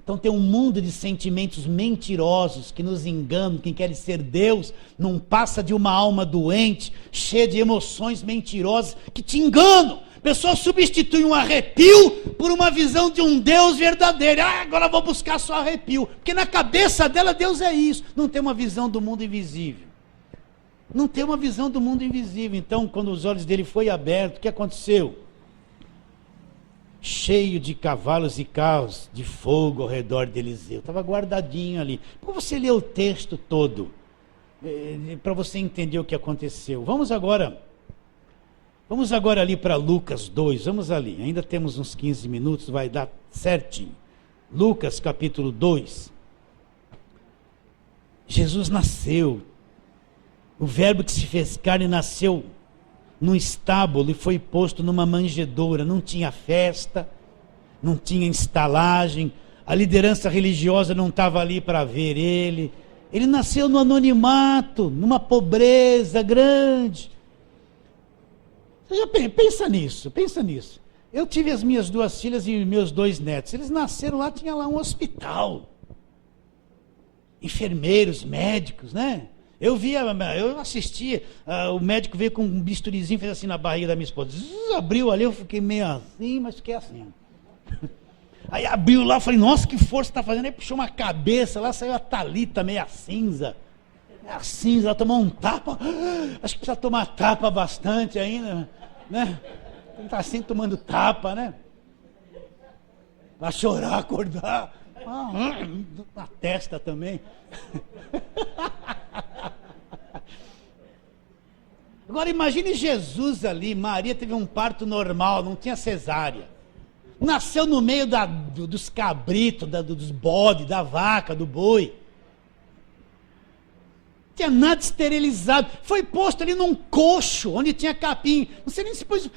Então tem um mundo de sentimentos mentirosos que nos enganam, quem quer ser Deus não passa de uma alma doente, cheia de emoções mentirosas que te enganam. Pessoas substituem um arrepio por uma visão de um Deus verdadeiro. Agora vou buscar só arrepio. Porque na cabeça dela Deus é isso. Não tem uma visão do mundo invisível. Não tem uma visão do mundo invisível. Então, quando os olhos dele foi abertos, o que aconteceu? Cheio de cavalos e carros de fogo ao redor de Eliseu. Estava guardadinho ali. Por você ler o texto todo, para você entender o que aconteceu. Vamos agora Vamos agora ali para Lucas 2, vamos ali, ainda temos uns 15 minutos, vai dar certinho. Lucas capítulo 2. Jesus nasceu, o verbo que se fez carne nasceu num estábulo e foi posto numa manjedoura, não tinha festa, não tinha estalagem, a liderança religiosa não estava ali para ver ele nasceu no anonimato, numa pobreza grande. Você já pensa nisso. Eu tive as minhas 2 filhas e meus 2 netos, eles nasceram lá, tinha lá um hospital, enfermeiros, médicos, né? Eu assistia, o médico veio com um bisturizinho, fez assim na barriga da minha esposa, abriu ali, eu fiquei meio assim, mas fiquei assim. Aí abriu lá, falei, nossa, que força está fazendo, aí puxou uma cabeça, lá saiu a Thalita meia cinza, ela tomou um tapa, acho que precisa tomar tapa bastante ainda, né? Está assim tomando tapa, né? Vai chorar, acordar, na testa também. Agora imagine Jesus ali, Maria teve um parto normal, não tinha cesárea. Nasceu no meio dos cabritos, dos bodes, da vaca, do boi. Não tinha nada esterilizado. Foi posto ali num coxo, onde tinha capim. Não sei nem se pôs.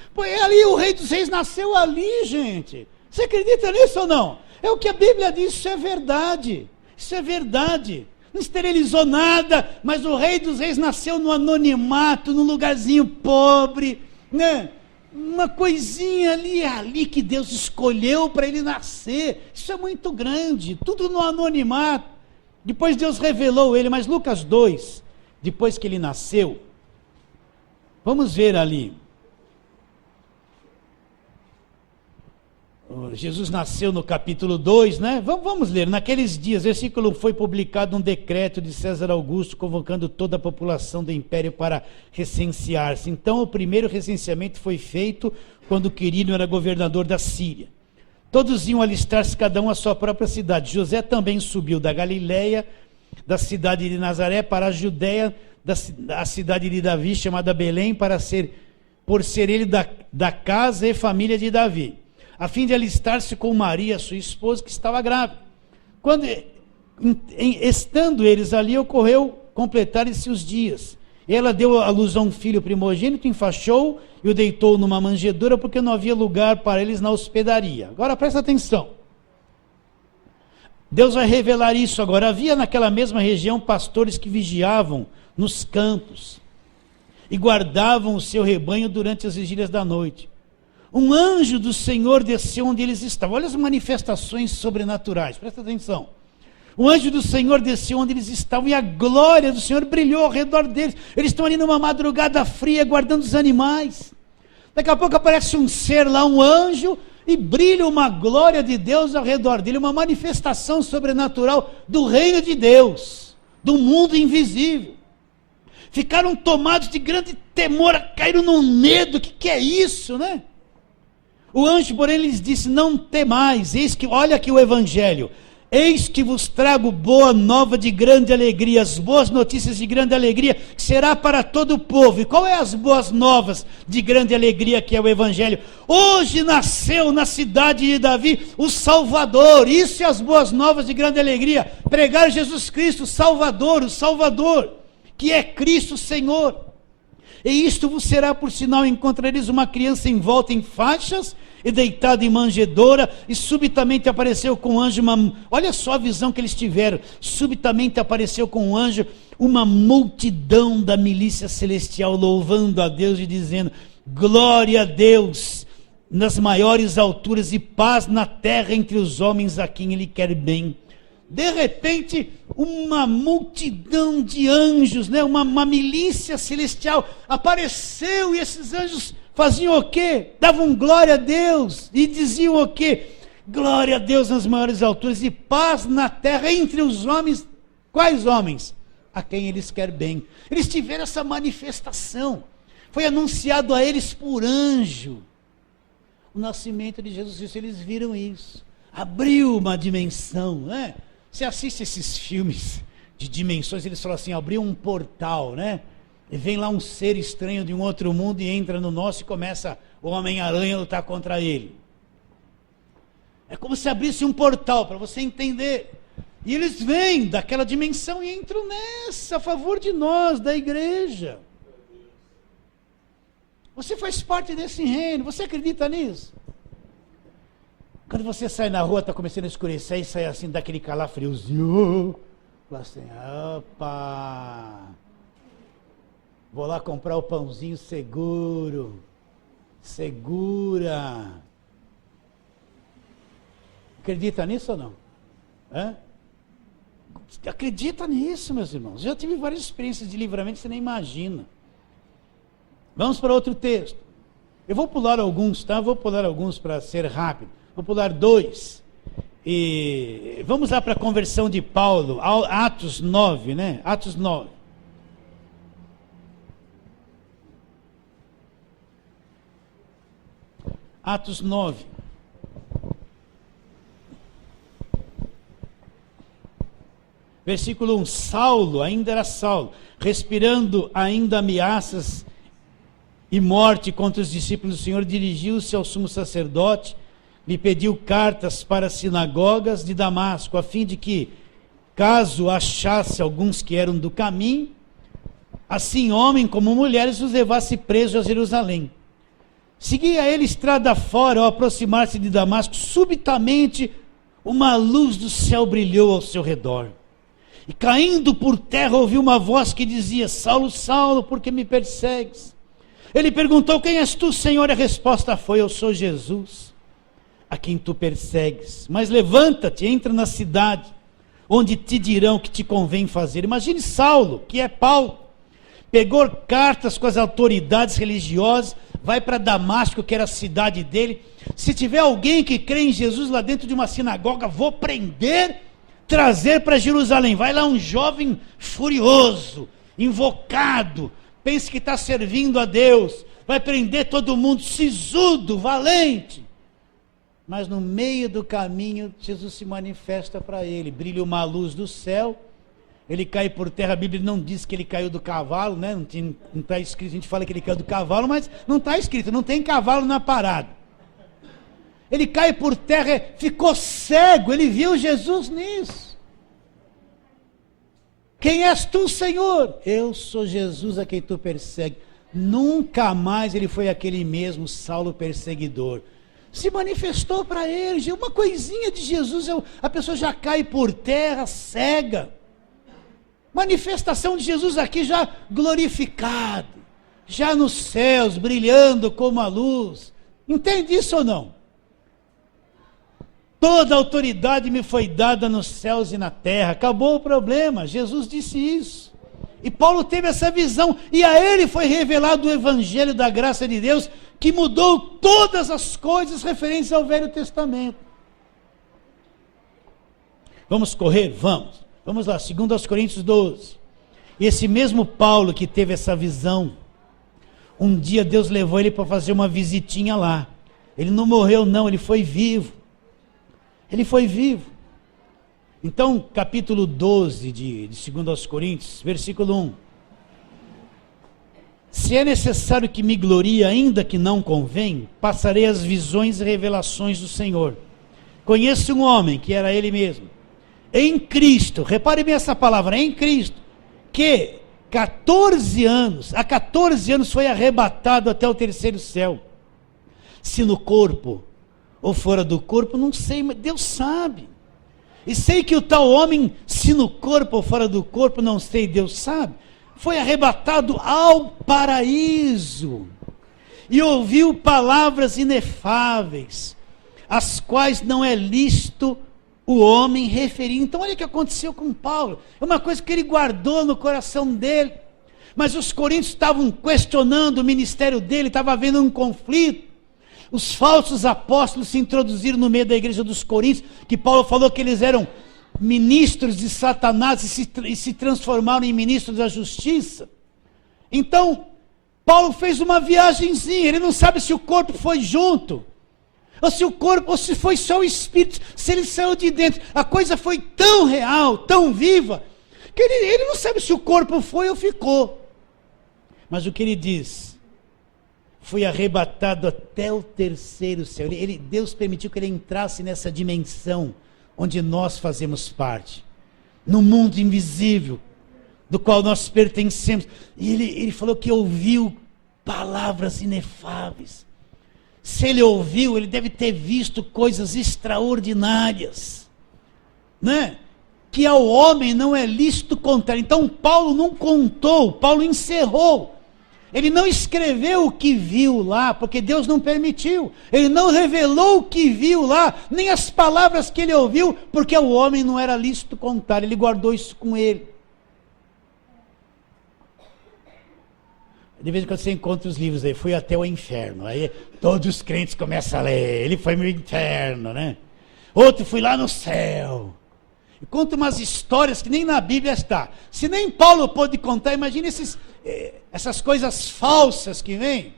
Ali o Rei dos Reis nasceu ali, gente. Você acredita nisso ou não? É o que a Bíblia diz, isso é verdade. Isso é verdade. Não esterilizou nada, mas o Rei dos Reis nasceu no anonimato, num lugarzinho pobre, né? Uma coisinha ali que Deus escolheu para ele nascer. Isso é muito grande, tudo no anonimato. Depois Deus revelou ele, mas Lucas 2, depois que ele nasceu, vamos ver ali. Jesus nasceu no capítulo 2, né? Vamos ler. Naqueles dias, versículo, foi publicado um decreto de César Augusto convocando toda a população do império para recensear-se. Então, o primeiro recenseamento foi feito quando Quirino era governador da Síria. Todos iam alistar-se, cada um à sua própria cidade. José também subiu da Galileia, da cidade de Nazaré, para a Judéia, da cidade de Davi, chamada Belém, por ser ele da casa e família de Davi, a fim de alistar-se com Maria, sua esposa, que estava grávida. Estando eles ali, ocorreu completarem-se os dias. Ela deu à luz a um filho primogênito, enfaixou e o deitou numa manjedoura, porque não havia lugar para eles na hospedaria. Agora presta atenção. Deus vai revelar isso agora. Havia naquela mesma região pastores que vigiavam nos campos e guardavam o seu rebanho durante as vigílias da noite. Um anjo do Senhor desceu onde eles estavam. Olha as manifestações sobrenaturais, presta atenção. O anjo do Senhor desceu onde eles estavam e a glória do Senhor brilhou ao redor deles. Eles estão ali numa madrugada fria guardando os animais. Daqui a pouco aparece um ser lá, um anjo, e brilha uma glória de Deus ao redor dele, uma manifestação sobrenatural do reino de Deus, do mundo invisível. Ficaram tomados de grande temor, caíram num medo. O que é isso, né? O anjo, porém, lhes disse, não temais, olha aqui o evangelho, eis que vos trago boa nova de grande alegria, as boas notícias de grande alegria, que será para todo o povo. E qual é as boas novas de grande alegria que é o evangelho? Hoje nasceu na cidade de Davi o Salvador. Isso é as boas novas de grande alegria, pregar Jesus Cristo, o Salvador, que é Cristo Senhor. E isto vos será por sinal, encontrareis uma criança envolta em faixas e deitada em manjedoura, e subitamente apareceu com um anjo, olha só a visão que eles tiveram, subitamente apareceu com um anjo, uma multidão da milícia celestial, louvando a Deus e dizendo, glória a Deus, nas maiores alturas, e paz na terra entre os homens a quem Ele quer bem. De repente, uma multidão de anjos, né? uma milícia celestial apareceu, e esses anjos faziam o quê? Davam glória a Deus e diziam o quê? Glória a Deus nas maiores alturas e paz na terra entre os homens. Quais homens? A quem eles quer bem. Eles tiveram essa manifestação. Foi anunciado a eles por anjo. O nascimento de Jesus Cristo, eles viram isso. Abriu uma dimensão, né? Você assiste esses filmes de dimensões, eles falam assim, abriu um portal, né? E vem lá um ser estranho de um outro mundo e entra no nosso e começa o Homem-Aranha a lutar contra ele. É como se abrisse um portal para você entender. E eles vêm daquela dimensão e entram nessa, a favor de nós, da igreja. Você faz parte desse reino, você acredita nisso? Quando você sai na rua, está começando a escurecer e sai assim, daquele calafriozinho. Fala assim, opa, vou lá comprar o pãozinho seguro, segura. Acredita nisso ou não? Acredita nisso, meus irmãos. Já tive várias experiências de livramento que você nem imagina. Vamos para outro texto. Eu vou pular alguns, tá? Vou pular alguns para ser rápido. Vou pular 2. E vamos lá para a conversão de Paulo, Atos 9, né? Atos 9. Atos 9. Versículo 1, Saulo, ainda era Saulo, respirando ainda ameaças e morte contra os discípulos do Senhor, dirigiu-se ao sumo sacerdote, lhe pediu cartas para as sinagogas de Damasco, a fim de que, caso achasse alguns que eram do caminho, assim homens como mulheres os levasse presos a Jerusalém. Seguia ele estrada fora, ao aproximar-se de Damasco, subitamente uma luz do céu brilhou ao seu redor. E caindo por terra ouviu uma voz que dizia, Saulo, Saulo, por que me persegues? Ele perguntou, quem és tu, Senhor? E a resposta foi, eu sou Jesus, a quem tu persegues. Mas levanta-te, entra na cidade, onde te dirão o que te convém fazer. Imagine Saulo, que é Paulo, pegou cartas com as autoridades religiosas, vai para Damasco, que era a cidade dele. Se tiver alguém que crê em Jesus lá dentro de uma sinagoga, vou prender, trazer para Jerusalém. Vai lá um jovem furioso, invocado, pensa que está servindo a Deus, vai prender todo mundo, sisudo, valente. Mas no meio do caminho, Jesus se manifesta para ele, brilha uma luz do céu, ele cai por terra. A Bíblia não diz que ele caiu do cavalo, né? Não está escrito, a gente fala que ele caiu do cavalo, mas não está escrito, não tem cavalo na parada. Ele cai por terra, ficou cego, ele viu Jesus nisso. Quem és tu, Senhor? Eu sou Jesus a quem tu persegue. Nunca mais ele foi aquele mesmo Saulo perseguidor. Se manifestou para ele, uma coisinha de Jesus, a pessoa já cai por terra, cega. Manifestação de Jesus aqui já glorificado, já nos céus, brilhando como a luz. Entende isso ou não? Toda a autoridade me foi dada nos céus e na terra. Acabou o problema, Jesus disse isso. E Paulo teve essa visão, e a ele foi revelado o evangelho da graça de Deus, que mudou todas as coisas referentes ao Velho Testamento. Vamos correr? Vamos. Vamos lá, 2 Coríntios 12. E esse mesmo Paulo que teve essa visão, um dia Deus levou ele para fazer uma visitinha lá. Ele não morreu não, ele foi vivo. Ele foi vivo. Então, capítulo 12 de 2 Coríntios, versículo 1. Se é necessário que me glorie, ainda que não convém, passarei as visões e revelações do Senhor. Conheço um homem, que era ele mesmo, em Cristo, repare bem essa palavra, em Cristo, que há 14 anos foi arrebatado até o terceiro céu. Se no corpo ou fora do corpo, não sei, mas Deus sabe. E sei que o tal homem, se no corpo ou fora do corpo, não sei, Deus sabe, foi arrebatado ao paraíso, e ouviu palavras inefáveis, as quais não é lícito o homem referir. Então olha o que aconteceu com Paulo, é uma coisa que ele guardou no coração dele, mas os coríntios estavam questionando o ministério dele, estava havendo um conflito. Os falsos apóstolos se introduziram no meio da igreja dos coríntios, que Paulo falou que eles eram ministros de Satanás e se transformaram em ministros da justiça. Então, Paulo fez uma viagenzinha, ele não sabe se o corpo foi junto, ou se foi só o espírito, se ele saiu de dentro. A coisa foi tão real, tão viva, que ele não sabe se o corpo foi ou ficou. Mas o que ele diz? Fui arrebatado até o terceiro céu. Deus permitiu que ele entrasse nessa dimensão onde nós fazemos parte. No mundo invisível, do qual nós pertencemos. E ele falou que ouviu palavras inefáveis. Se ele ouviu, ele deve ter visto coisas extraordinárias, né? Que ao homem não é lícito contar. Então Paulo não contou, Paulo encerrou. Ele não escreveu o que viu lá, porque Deus não permitiu. Ele não revelou o que viu lá, nem as palavras que ele ouviu, porque ao homem não era lícito contar. Ele guardou isso com ele. De vez em quando você encontra os livros aí, fui até o inferno. Aí todos os crentes começam a ler. Ele foi no inferno, né? Outro, fui lá no céu. E conta umas histórias que nem na Bíblia está. Se nem Paulo pôde contar, imagine essas coisas falsas que vêm.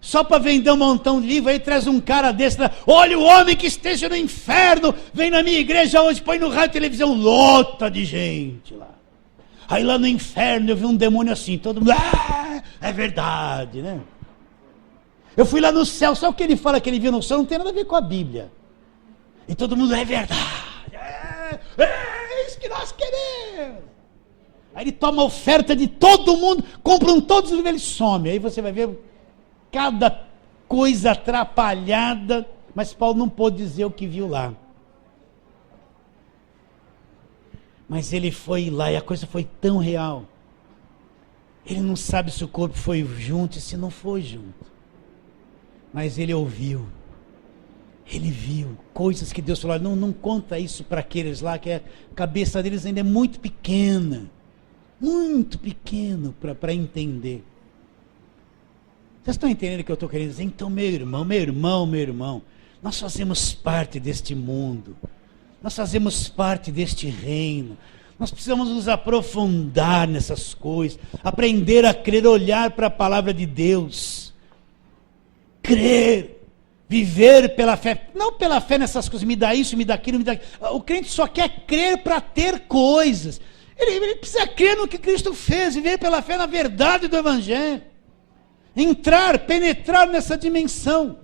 Só para vender um montão de livro, aí traz um cara desse, olha o homem que esteja no inferno, vem na minha igreja hoje, põe no rádio e televisão, lota de gente lá. Aí lá no inferno eu vi um demônio assim, todo mundo, é verdade, né? Eu fui lá no céu, só o que ele fala que ele viu no céu não tem nada a ver com a Bíblia. E todo mundo, é verdade, é isso que nós queremos. Aí ele toma a oferta de todo mundo, compram todos os livros, ele some. Aí você vai ver cada coisa atrapalhada, mas Paulo não pôde dizer o que viu lá. Mas ele foi lá e a coisa foi tão real. Ele não sabe se o corpo foi junto e se não foi junto. Mas ele ouviu. Ele viu coisas que Deus falou, não conta isso para aqueles lá, que a cabeça deles ainda é muito pequena. Muito pequeno para entender. Vocês estão entendendo o que eu estou querendo dizer? Então, meu irmão, nós fazemos parte deste mundo. Nós fazemos parte deste reino. Nós precisamos nos aprofundar nessas coisas, aprender a crer, olhar para a palavra de Deus, crer, viver pela fé, não pela fé nessas coisas, me dá isso, me dá aquilo, me dá aquilo. O crente só quer crer para ter coisas. Ele precisa crer no que Cristo fez, viver pela fé na verdade do Evangelho, entrar, penetrar nessa dimensão.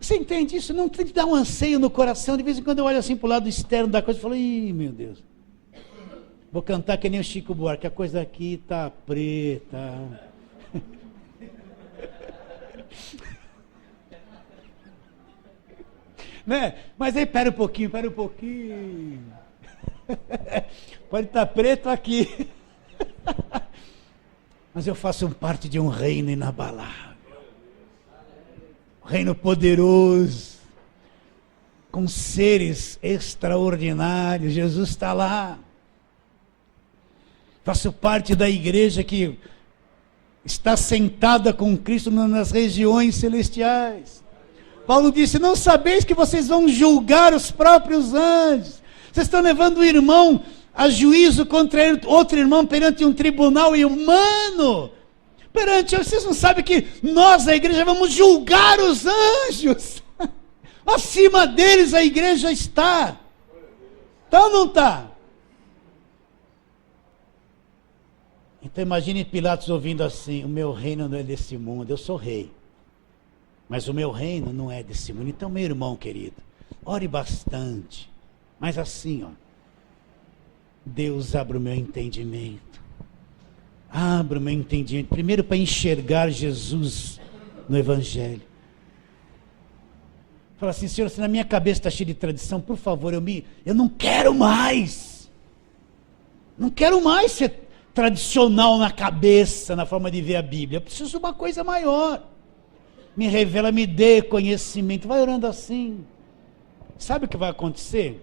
Você entende isso? Não tem que dar um anseio no coração. De vez em quando eu olho assim para o lado externo da coisa e falo, ih, meu Deus, vou cantar que nem o Chico Buarque, a coisa aqui está preta. Né? Mas aí, pera um pouquinho. Pode estar preto aqui. Mas eu faço parte de um reino inabalável. Reino poderoso, com seres extraordinários. Jesus está lá. Faço parte da igreja que está sentada com Cristo nas regiões celestiais. Paulo disse, não sabeis que vocês vão julgar os próprios anjos. Vocês estão levando o irmão a juízo contra outro irmão perante um tribunal humano. Vocês não sabem que nós, a igreja, vamos julgar os anjos. Acima deles a igreja está. Está ou não está? Então imagine Pilatos ouvindo assim, o meu reino não é desse mundo, eu sou rei. Mas o meu reino não é desse mundo. Então, meu irmão querido, ore bastante. Mas assim, ó, Deus abra o meu entendimento. Abra o meu entendimento. Primeiro para enxergar Jesus no Evangelho. Fala assim, Senhor, se na minha cabeça está cheia de tradição, por favor, eu não quero mais. Não quero mais ser tradicional na cabeça, na forma de ver a Bíblia. Eu preciso de uma coisa maior. Me revela, me dê conhecimento. Vai orando assim. Sabe o que vai acontecer?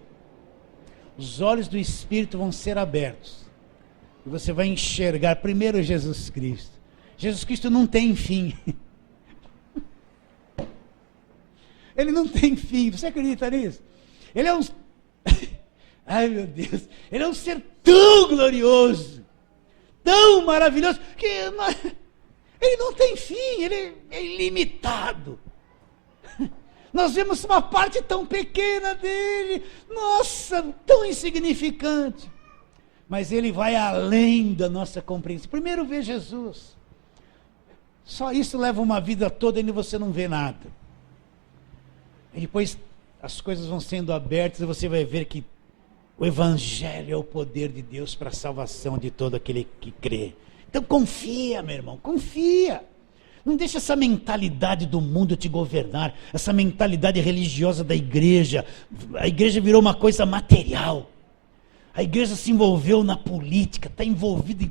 Os olhos do Espírito vão ser abertos. E você vai enxergar primeiro Jesus Cristo. Jesus Cristo não tem fim. Ele não tem fim. Você acredita nisso? Ele é um... Ai, meu Deus. Ele é um ser tão glorioso, tão maravilhoso, que ele não tem fim. Ele é ilimitado. Nós vemos uma parte tão pequena dele. Nossa, tão insignificante. mas ele vai além da nossa compreensão. Primeiro vê Jesus. Só isso leva uma vida toda e você não vê nada. E depois as coisas vão sendo abertas e você vai ver que o Evangelho é o poder de Deus para a salvação de todo aquele que crê. Então confia, meu irmão, confia. Não deixa essa mentalidade do mundo te governar, essa mentalidade religiosa da igreja. A igreja virou uma coisa material. A igreja se envolveu na política, está envolvida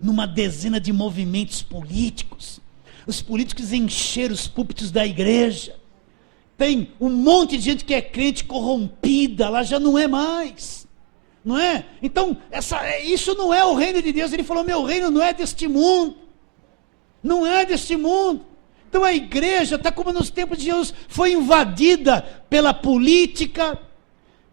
numa dezena de movimentos políticos. Os políticos encheram os púlpitos da igreja. Tem um monte de gente que é crente corrompida, lá já não é mais. Não é? Então, isso não é o reino de Deus. Ele falou, meu reino não é deste mundo. Não é deste mundo. Então a igreja está como nos tempos de Jesus, foi invadida pela política,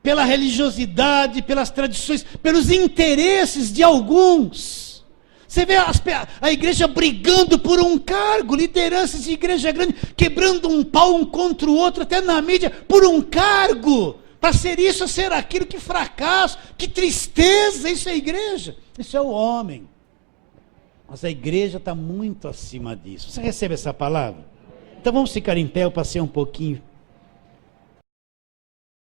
pela religiosidade, pelas tradições, pelos interesses de alguns. Você vê a igreja brigando por um cargo, lideranças de igreja grande, quebrando um pau um contra o outro, até na mídia, por um cargo, para ser isso, ser aquilo, que fracasso, que tristeza, isso é a igreja, isso é o homem. Mas a igreja está muito acima disso. Você recebe essa palavra? Então vamos ficar em pé, eu passei um pouquinho